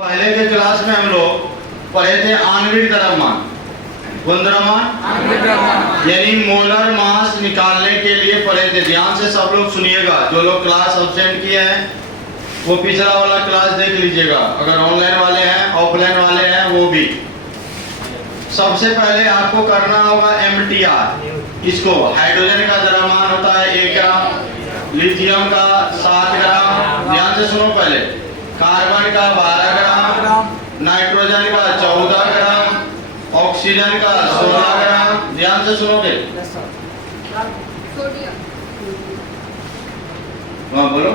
पहले के क्लास में हम लोग पढ़े थे आणविक द्रव्यमान। कौन द्रव्यमान? यानी मोलर मास निकालने के लिए पढ़े थे। ध्यान से सब लोग सुनिएगा। जो लोग क्लास अब्सेंट किए हैं वो पिछला वाला क्लास देख लीजिएगा। अगर ऑनलाइन वाले हैं, ऑफलाइन वाले हैं, वो भी। सबसे पहले आपको करना होगा MTR। इसको हाइड्रोजन का द्रव्यमान होता है 1 ग्राम, लिथियम का 7 ग्राम। ध्यान से सुनो पहले। कार्बन का 12 ग्राम, नाइट्रोजन का 14 ग्राम, ऑक्सीजन का 16 ग्राम। ध्यान से सुनोगे। हाँ बोलो।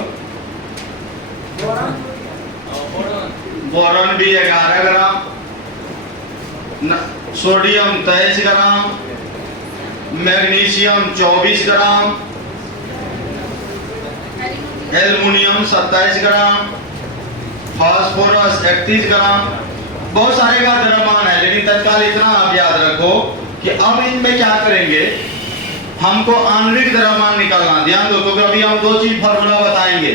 बोरॉन भी 11 ग्राम, सोडियम 23 ग्राम, मैग्नीशियम 24 ग्राम, एल्युमिनियम 27 ग्राम, फास्फोरस 31 ग्राम। बहुत सारे का द्रव्यमान है, लेकिन तत्काल इतना आप याद रखो कि अब इनमें क्या करेंगे, हमको आणविक द्रव्यमान निकालना। ध्यान दो, क्योंकि अभी हम दो चीज फॉर्मूला बताएंगे।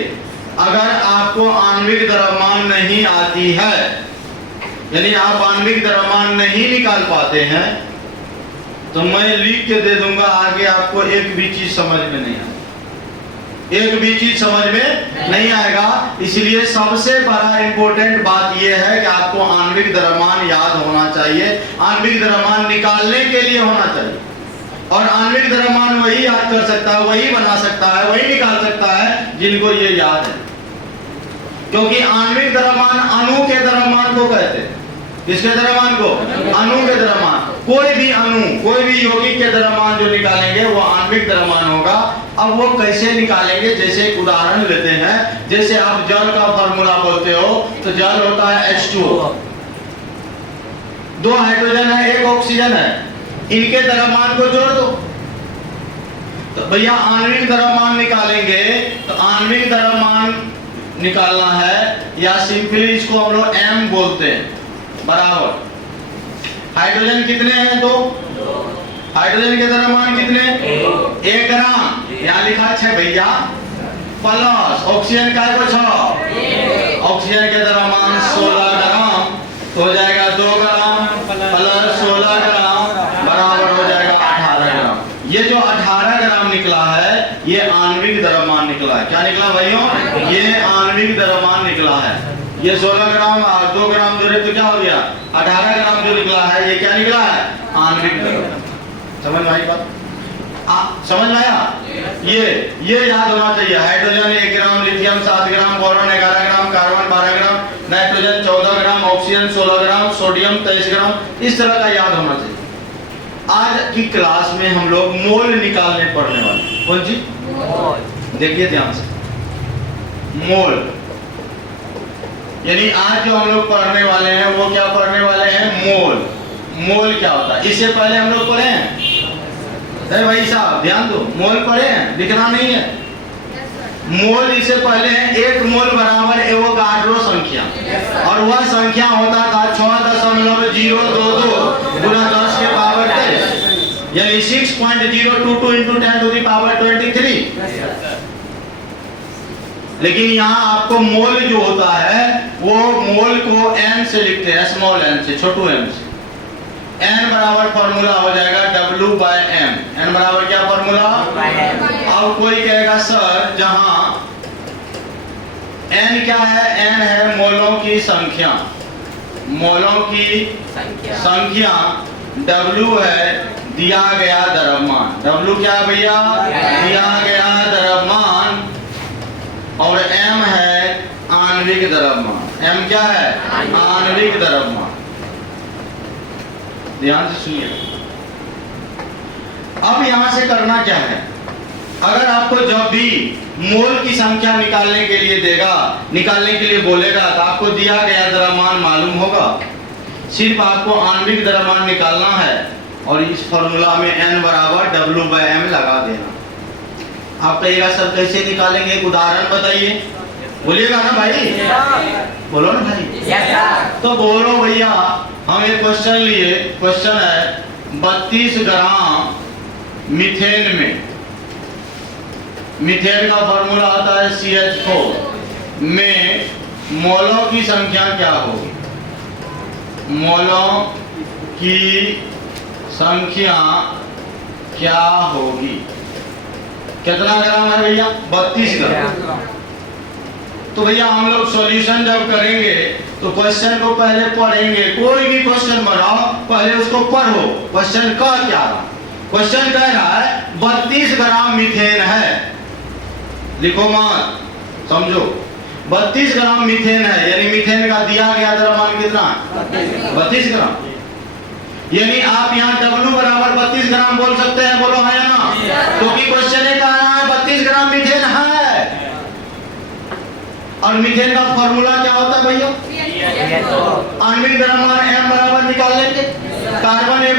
अगर आपको आणविक द्रव्यमान नहीं आती है, यानी आप आणविक द्रव्यमान नहीं निकाल पाते हैं, तो मैं लिख के दे दूंगा आगे, आपको एक भी चीज समझ में नहीं आएगी। एक भी चीज समझ में नहीं आएगा। इसलिए सबसे बड़ा इंपॉर्टेंट बात यह है कि आपको आणविक द्रव्यमान याद होना चाहिए। आणविक द्रव्यमान निकालने के लिए होना चाहिए। और आणविक द्रव्यमान वही याद कर सकता है, वही बना सकता है, वही निकाल सकता है जिनको ये याद है। क्योंकि आणविक द्रव्यमान अणु के द्रव्यमान को कहते हैं। किसके द्रव्यमान को? अणु के द्रव्यमान। कोई भी अणु, कोई भी यौगिक के द्रव्यमान जो निकालेंगे वो आणविक द्रव्यमान होगा। अब वो कैसे निकालेंगे, जैसे एक उदाहरण लेते हैं। जैसे आप जल का फॉर्मूला बोलते हो तो जल होता है H2O। 2 हाइड्रोजन है, 1 ऑक्सीजन है, इनके द्रव्यमान को जोड़ दो। तो भैया आणविक द्रव्यमान निकालेंगे तो आणविक द्रव्यमान निकालना है, या सिंपली इसको हम लोग M बोलते हैं, बराबर। हाइड्रोजन कितने हैं? 2। हाइड्रोजन के द्रव्यमान कितने? 1 ग्राम। यहाँ लिखा 6 भैया, प्लस ऑक्सीजन का 6। ऑक्सीजन के द्रव्यमान 16 ग्राम, तो हो जाएगा 2 ग्राम प्लस 16 ग्राम बराबर हो जाएगा 18 ग्राम। ये जो 18 ग्राम निकला है ये आणविक द्रव्यमान निकला है। क्या निकला भाइयों? ये आणविक द्रव्यमान निकला है। ये 16 ग्राम और 2 ग्राम जोड़े तो क्या हो गया? 18 ग्राम जो निकला है, ये क्या निकला है? आणविक द्रव्यमान। समझ में आई बात? समझ में आया? ये याद होना चाहिए। हाइड्रोजन 1 ग्राम, लिथियम 7 ग्राम, बोरॉन 11 ग्राम, कार्बन 12 ग्राम, नाइट्रोजन 14 ग्राम, ऑक्सीजन 16 ग्राम, सोडियम 23 ग्राम। इस तरह का याद होना चाहिए। आज की क्लास में हम लोग मोल निकालने पढ़ने वाले। कौन सी? देखिए ध्यान से। मोल यानी आज जो हम लोग पढ़ने वाले हैं वो क्या पढ़ने वाले हैं? मोल। मोल क्या होता है? इससे पहले हम लोग पढ़े हैं? अरे भाई साहब ध्यान दो, मोल पढ़े हैं? लिखना नहीं है। मोल इससे पहले है 1 मोल बराबर एवोगाड्रो संख्या, और वह संख्या होता था 6.022 गुना 10 के पावर 23, यानी 6.022 into 10 to the power 23। लेकिन यहाँ आपको मोल जो होता है वो मोल को n से लिखते हैं, स्मॉल n से, छोटू m से। n बराबर फॉर्मूला हो जाएगा W/m। n बराबर क्या फॉर्मूला? अब कोई कहेगा सर जहां n क्या है? n है मोलों की संख्या, मोलों की संख्या। W है दिया गया द्रव्यमान। W क्या है भैया? दिया गया द्रव्यमान। और m है आणविक द्रव्यमान। m क्या है? आणविक द्रव्यमान। ध्यान से सुनिए। अब यहां से करना क्या है? अगर आपको जब भी मोल की संख्या निकालने के लिए देगा, निकालने के लिए बोलेगा, तो आपको दिया गया द्रव्यमान मालूम होगा। सिर्फ आपको आणविक द्रव्यमान निकालना है और इस फॉर्मूला में n बराबर W/m लगा देना। आप कहिएगा सर कैसे निकालेंगे? एक उदाहरण बताइए। बोलिएगा ना भाई? बोलो ना भाई। तो बोलो भैया। हम एक क्वेश्चन लिए। क्वेश्चन है 32 ग्राम मीथेन में, मीथेन का फॉर्मूला आता है CH4 में मोलों की संख्या क्या होगी? मोलों की संख्या क्या होगी? कितना ग्राम है भैया? 32 ग्राम। तो भैया हम लोग सॉल्यूशन जब करेंगे तो क्वेश्चन को पहले पढ़ेंगे। कोई भी क्वेश्चन बनाओ पहले उसको पढ़ो, क्वेश्चन का क्या रहा। क्वेश्चन कह रहा है 32 ग्राम मीथेन है, लिखो मत, समझो 32 ग्राम मीथेन है, यानी मीथेन का दिया गया द्रव्यमान कितना? 32 ग्राम। यानी आप यहाँ W बराबर 32 ग्राम बोल सकते हैं, बोलो हाँ या ना? क्योंकि क्वेश्चन ये कह रहा है 32 ग्राम मीथेन है। और मीथेन का फॉर्मूला क्या होता है भैया? आणविक द्रव्यमान M बराबर निकाल लेंगे। कार्बन 1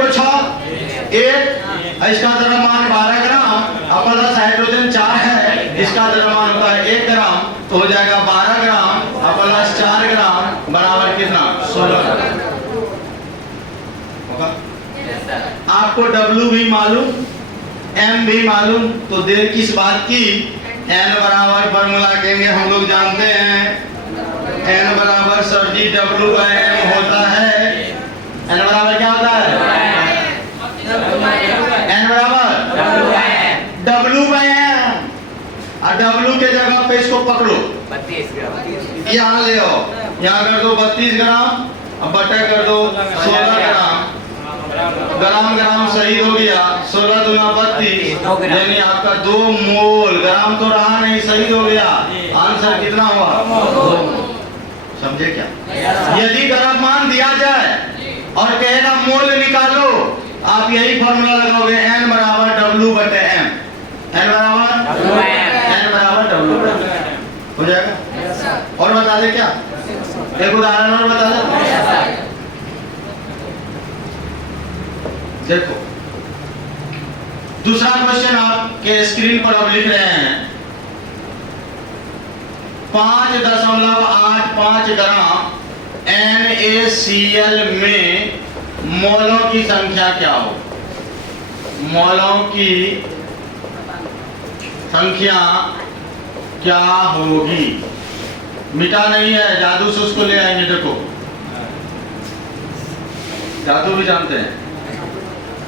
इसका द्रव्यमान 12 ग्राम, और प्लस हाइड्रोजन 4 है, इसका द्रव्यमान होता है 1 ग्राम, तो हो जाएगा 12 ग्राम और प्लस 4 ग्राम बराबर कितना? 16 ग्राम। आपको W भी मालूम, M भी मालूम, तो देर किस बात की? N बराबर फॉर्मूला कहेंगे, हम लोग जानते हैं N बराबर सर जी W/M होता है। N बराबर क्या होता है? N बराबर W/M। और W के जगह पे इसको पकड़ो 32 ग्राम, यहाँ ले आओ, यहाँ कर दो 32 ग्राम, अब बटा कर दो 16 ग्राम, ग्राम ग्राम शहीद हो गया, 16 दूना 32, यानी आपका 2 मोल, ग्राम तो रहा नहीं, शहीद हो गया। आंसर कितना हुआ? 2 मोल। समझे क्या? यदि द्रव्यमान दिया जाए और कहेगा मोल निकालो, आप यही फॉर्मूला लगाओगे, N बराबर W/M। N बराबर W/M हो जाएगा। और बता दे क्या? एक उदाहरण और बता दे। देखो दूसरा क्वेश्चन आपके स्क्रीन पर अब लिख रहे हैं, 5.85 ग्राम NaCl में मोलों की संख्या क्या हो? मोलों की संख्या क्या होगी? मिटा नहीं है, जादू से उसको ले आएंगे। देखो जादू भी जानते हैं।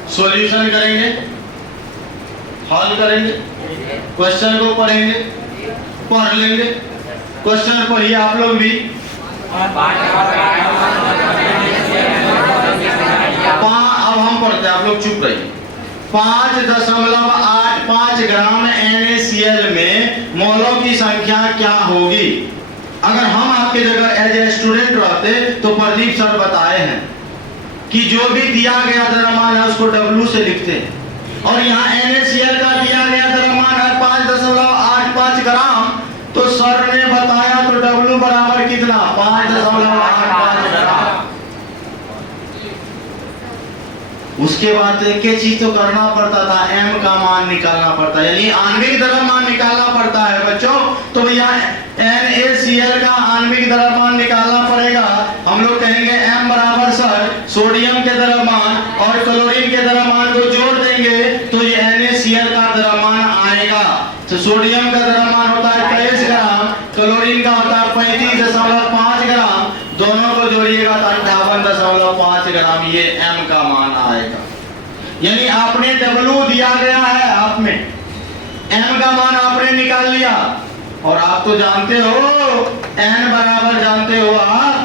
सॉल्यूशन करेंगे, हल करेंगे, क्वेश्चन को पढ़ेंगे, पढ़ लेंगे। क्वेश्चन पढ़िए आप लोग भी। अब हम पढ़ते हैं, आप लोग चुप रहिए। 5.85 ग्राम NaCl में मोलों की संख्या क्या होगी? अगर हम आपके जगह एज ए स्टूडेंट रहते तो प्रदीप सर बताए हैं कि जो भी दिया गया द्रव्यमान है उसको W से लिखते हैं, और यहाँ NaCl का दिया गया द्रव्यमान है 5.85 ग्राम, तो सर ने बताया तो W बराबर कितना? 5.85 ग्राम। उसके बाद एक ही चीज तो करना पड़ता था, M का मान निकालना पड़ता है, यानी आणविक द्रव्यमान निकालना पड़ता है बच्चों। तो भैया NaCl का आणविक द्रव्यमान निकालना पड़ेगा। हम लोग कहेंगे M बराबर सर सोडियम के द्रव्यमान और क्लोरीन के द्रव्यमान को जोड़ देंगे तो ये NaCl का द्रव्यमान आएगा। तो सोडियम का द्रव्यमान होता है 23 ग्राम, क्लोरीन का होता है 35.5 ग्राम, दोनों को जोड़िएगा तो 58.5 ग्राम, ये M का मान आएगा। यानी आपने W दिया गया है, आप में M का मान आपने निकाल लिया, और आप तो जानते हो N बराबर जानते हो आप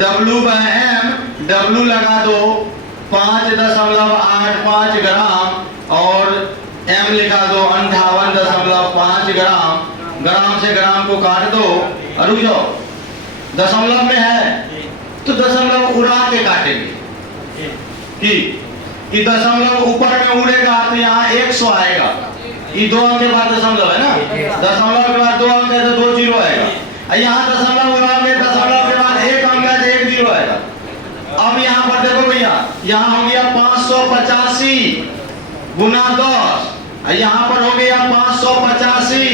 W/M। W लगा दो 5.85 ग्राम और M लिखा दो 58.5 ग्राम। ग्राम से ग्राम को काट दो, रुक जाओ, दशमलव में है तो दशमलव उड़ा के काटेंगे कि दशमलव ऊपर में उड़ेगा तो यहाँ 100 आएगा। ये 2 अंक के बाद दशमलव है ना, दशमलव के बाद 2 अंक है तो 2 जीरो आएगा। यहाँ दशमलव उड़ाओगे, दशमलव के बाद 1 अंक है तो 1 जीरो आएगा। अब यहाँ पर देखो भैया, यहाँ हो गया 585 गुना 10, यहाँ पर हो गया 585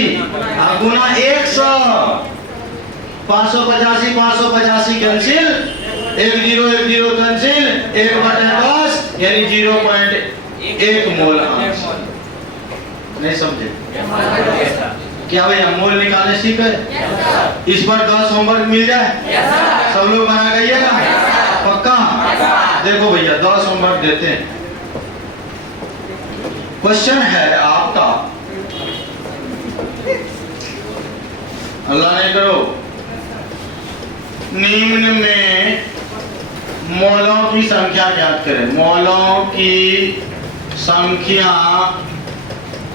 गुना 100, 585 कैंसिल, 1 जीरो कैंसिल, 1/10 यानी 0.1 मोल। नहीं समझे? क्या भैया मोल निकालने सीखे? इस पर 10 होमवर्क मिल जाए? सब लोग बना गइएगा? पक्का? देखो भैया 10 होमवर्क देते हैं। क्वेश्चन है आपका, अल्लाह नहीं करो, निम्न में मोलों की संख्या ज्ञात करें। मोलों की संख्या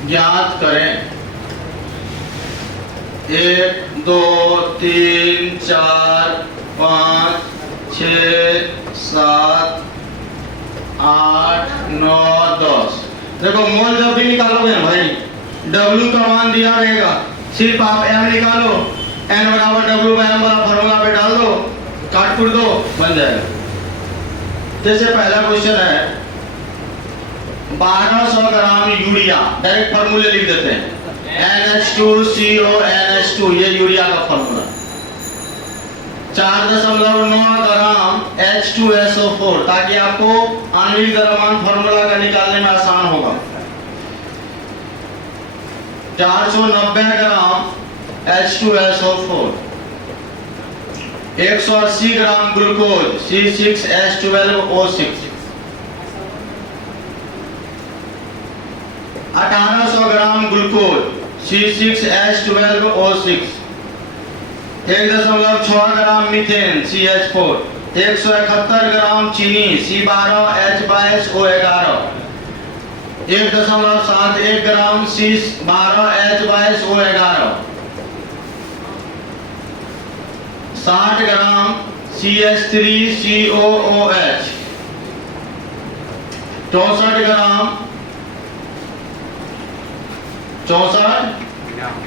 ज्ञात करें। 1 2 3 4 5 6 7 8 9 10। देखो मोल जब भी निकालोगे ना भाई, W का मान दिया रहेगा, सिर्फ आप M निकालो, N बराबर W बाय M वाला फॉर्मूला पे डाल दो, काट कुट दो, बन जाएगा। जैसे पहला क्वेश्चन है 1200 ग्राम यूरिया, डायरेक्ट फॉर्मूले लिख देते हैं, NH2CO NH2, ये यूरिया का फॉर्मूला। 4.9 ग्राम H2SO4, ताकि आपको आणविक द्रव्यमान फॉर्मूला का निकालने में आसान होगा। 490 ग्राम H2SO4, 180 gram glucose C6H12O6, 1800 gram glucose C6H12O6, 1.6 ग्राम मीथेन CH4, 171 ग्राम चीनी C12H22O11, 1.71 ग्राम C12H22O11, 60 ग्राम CH3COOH, 64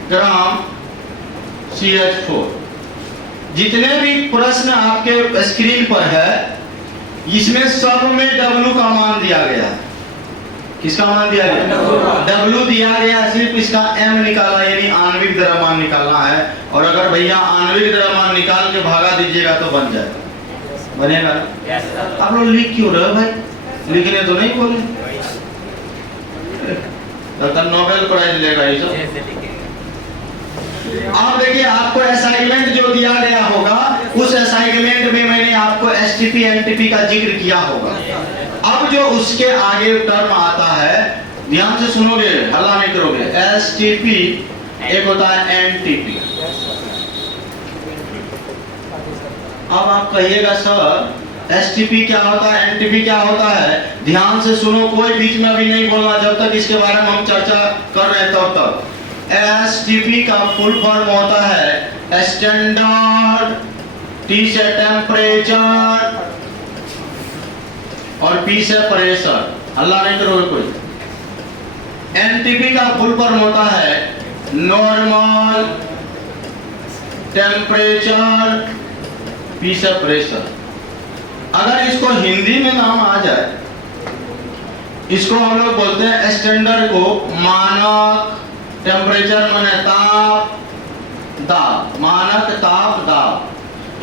ग्राम CH4। जितने भी प्रश्न आपके स्क्रीन पर है, इसमें सब में W का मान दिया गया है। किसका मान दिया गया? W दिया गया, सिर्फ इसका M निकाला, यानी आणविक द्रव्यमान निकालना है। और अगर भैया आणविक द्रव्यमान निकाल के भागा दीजिएगा तो बन जाएगा, बनेगा ना? आप लोग लिख क्यों रहे हो भाई? लिखने तो नहीं बोले, तो नोबेल प्राइज लेगा ये सब। अब देखिए आपको असाइनमेंट जो दिया गया होगा, उस असाइनमेंट में मैंने आपको STP NTP का जिक्र किया होगा। अब जो उसके आगे टर्म आता है, ध्यान से सुनोगे, हल्ला नहीं करोगे। STP एक होता है NTP। अब आप कहिएगा सर STP क्या होता है, NTP क्या होता है? ध्यान से सुनो, कोई बीच में अभी नहीं बोलना जब तक इसके बारे में हम चर्चा कर रहे हैं तब तक। STP का फुल फॉर्म होता है स्टैंडर्ड, T से टेम्परेचर और P से प्रेशर। अल्लाह नहीं करोगे कोई। NTP का फुल फॉर्म होता है नॉर्मल टेम्परेचर, P से प्रेशर। अगर इसको हिंदी में नाम आ जाए, इसको हम लोग बोलते हैं स्टैंडर्ड को मानक, टेम्परेचर माने ताप, दाब, मानक ताप दाब।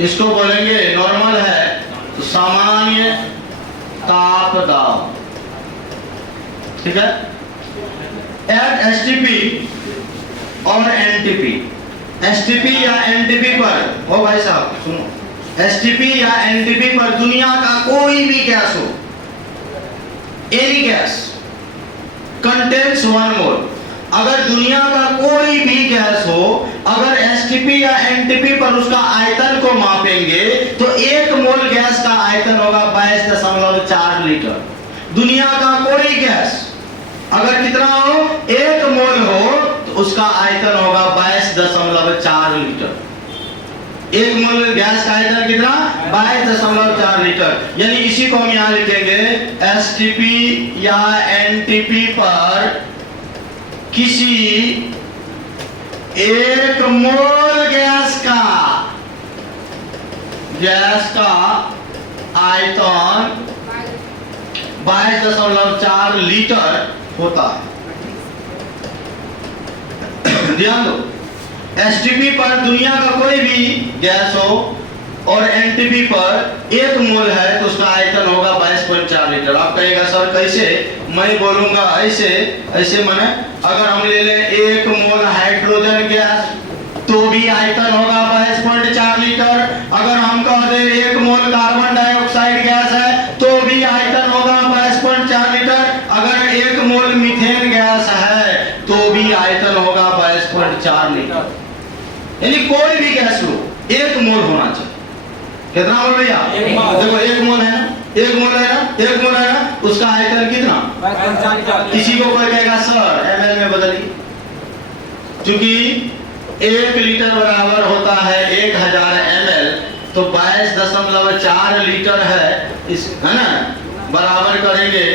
इसको बोलेंगे नॉर्मल है तो सामान्य ताप दाब, ठीक है। STP और NTP, STP या NTP पर, ओ भाई साहब सुनो, STP या NTP पर दुनिया का कोई भी गैस हो, एनी गैस कंटेन्स 1 मोल। अगर दुनिया का कोई भी गैस हो, अगर STP या NTP पर उसका आयतन को मापेंगे तो 1 मोल गैस का आयतन होगा 22.4 लीटर। दुनिया का कोई गैस अगर कितना हो, 1 मोल हो, तो उसका आयतन होगा 22.4 लीटर। 1 मोल गैस का आयतन कितना? 22.4 लीटर। यानी इसी को हम यहां लिखेंगे, STP या NTP पर किसी 1 मोल गैस का आयतन 22.4 लीटर होता है। ध्यान दो, STP पर दुनिया का कोई भी गैस हो और NTP पर 1 मोल है तो उसका आयतन होगा 22.4 लीटर। आप कहेगा सर कैसे? मैं बोलूंगा ऐसे, ऐसे माने अगर हम ले लें 1 मोल हाइड्रोजन गैस तो भी आयतन होगा 22.4 लीटर। अगर हम कह दें 1 मोल कार्बन डाइऑक्साइड गैस है तो भी आयतन होगा 22.4 लीटर। अगर 1 मोल मीथेन गैस है तो भी आयतन होगा 22.4 लीटर। यानी कोई भी गैस लो 1 मोल होना चाहिए। कितना मोल भैया? देखो 1 मोल है ना, 1 मोल है ना, 1 मोल है ना, उसका आयतन कितना? किसी को कोई कहेगा सर ml में बदलिए, क्योंकि 1 लीटर बराबर होता है 1000 ml, तो 22.4 लीटर है इस, है ना, बराबर करेंगे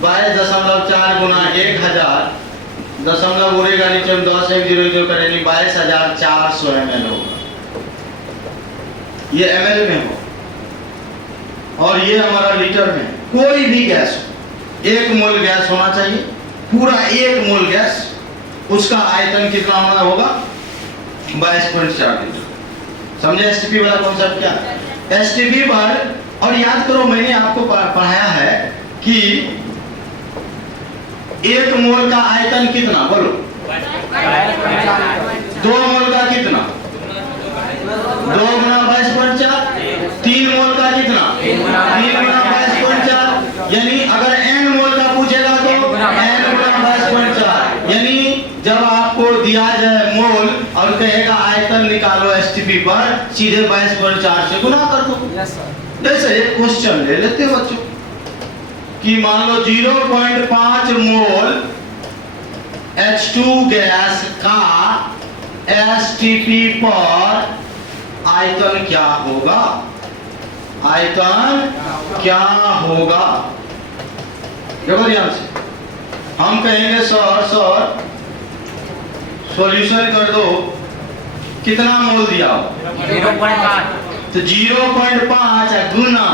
22.4 गुना 1000, दशमलव उड़ेगा नीचे में 10 1 0 0 करेंगे 22,400 ml होगा। ये ml में हो और ये हमारा लीटर में। कोई भी गैस हो 1 मोल गैस होना चाहिए, पूरा 1 मोल गैस, उसका आयतन कितना होना होगा? 22.4 लीटर। समझे एसटीपी वाला कॉन्सेप्ट क्या? एसटीपी पर, और याद करो मैंने आपको पढ़ाया है कि 1 मोल का आयतन कितना, बोलो? 2 मोल का कितना? 2 गुना 22.4। 3 मोल का कितना? 3 गुना 22.4। यानी अगर n मोल का पूछेगा तो n गुना 22.4। यानी जब आपको दिया जाए मोल और कहेगा आयतन निकालो एसटीपी पर, सीधे 22.4 से गुना कर दो। जैसे एक क्वेश्चन ले लेते हैं बच्चों कि मान लो 0.5 मोल H2 गैस का एसटीपी पर आयतन क्या होगा? आयतन क्या होगा? देखो ध्यान से, हम कहेंगे सर सॉल्यूशन कर दो, कितना मोल दिया हो? 0.5। तो 0.5 गुना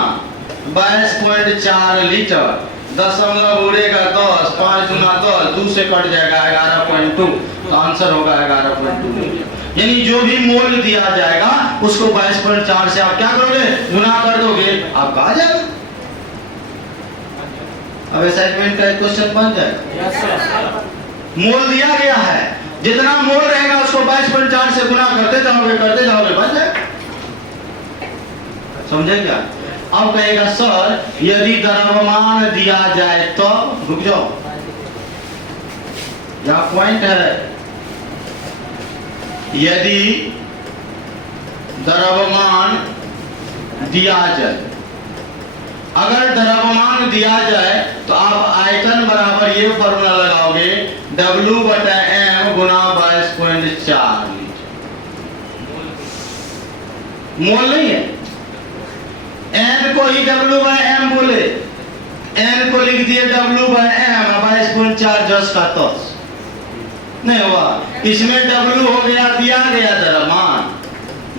22.4 लीटर, दशमलव उड़ेगा 10, 5 गुना 10, 2 से कट जाएगा 11.2, तो आंसर होगा 11.2 लीटर। यानी जो भी मोल दिया जाएगा उसको 22.4 से आप क्या करोगे? गुना कर दोगे, आपका आ जाएगा। अब असाइनमेंट का एक क्वेश्चन बन जाएगा। मोल दिया गया है, जितना मोल रहेगा उसको 22.4 से गुना करते जाओगे बन जाएगा। समझे क्या? अब कहेगा सर यदि द्रव्यमान दिया जाए तो, रुक जाओ, यह पॉइंट है, यदि द्रव्यमान दिया जाए, अगर द्रव्यमान दिया जाए तो आप आयतन बराबर ये फॉर्मूला लगाओगे W/m गुना 22.4 लीटर। मोल नहीं है, n को ही W/m बोले, n को लिख दिए W/m, 22.4 जस का तस नहीं हुआ। इसमें W हो गया दिया गया द्रव्यमान,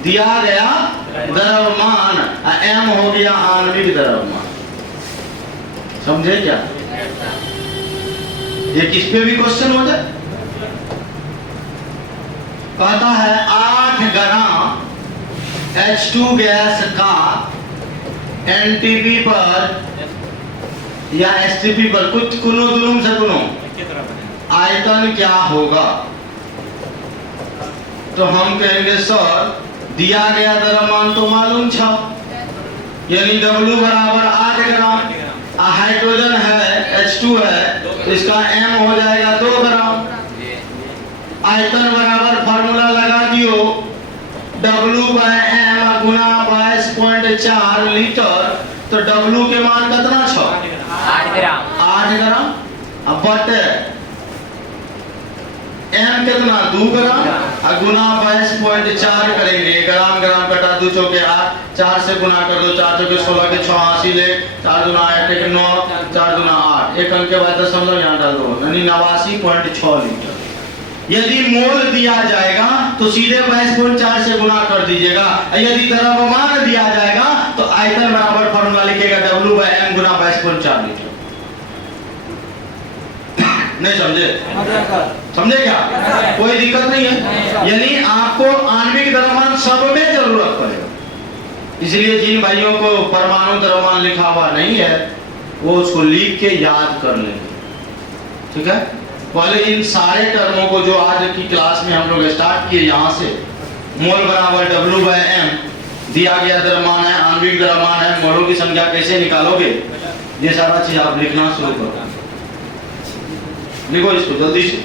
दिया गया द्रव्यमान, m हो गया आणविक द्रव्यमान। समझे क्या? ये किस पे भी क्वेश्चन हो जाए। कहता है 8 ग्राम H2 गैस का एनटीपी पर या एसटीपी पर कुछ कुनो दुलुम से कुनो आयतन क्या होगा? तो हम कहेंगे सर दिया गया द्रव्यमान तो मालूम था, यानी W बराबर 8 ग्राम, हाइड्रोजन है H2 है, तो इसका m हो जाएगा 2 ग्राम। आयतन बराबर फार्मूला लगा दियो W/m गुना 22.4 लीटर, तो W के मान कितना छ? 8 ग्राम। 8 ग्राम। अब बटे m कितना? 2 ग्राम, गुना 22.4 करेंगे, ग्राम ग्राम कटा 2 चौके 8, 4 से गुना कर दो, 4 चौके 16 के 86 ले, 4 दूना 8 के 9, 4 दूना 8, एक अंक के बाद दशमलव यहाँ डाल दो, यानी 89.6 लीटर। यदि मोल दिया जाएगा तो सीधे 22.4 से गुना कर दीजिएगा। यदि द्रव्यमान दिया जाएगा तो आयतन बराबर फॉर्मूला लिखेगा W/m गुना 22.4 लीटर। नहीं समझे? समझे क्या? कोई दिक्कत नहीं है। यानी आपको आणविक द्रव्यमान सब में जरूरत पड़ेगा, इसलिए जिन भाइयों को परमाणु द्रव्यमान लिखा हुआ नहीं है वो उसको लिख के याद कर लेंगे। ठीक है, पहले इन सारे टर्मों को जो आज की क्लास में हम लोग स्टार्ट किए, यहाँ से मोल बराबर W/m दिया गया द्रव्यमान है, आणविक द्रव्यमान है, मोलों की संख्या कैसे निकालोगे, ये सारा चीज आप लिखना शुरू करो। लिखो इसको जल्दी से।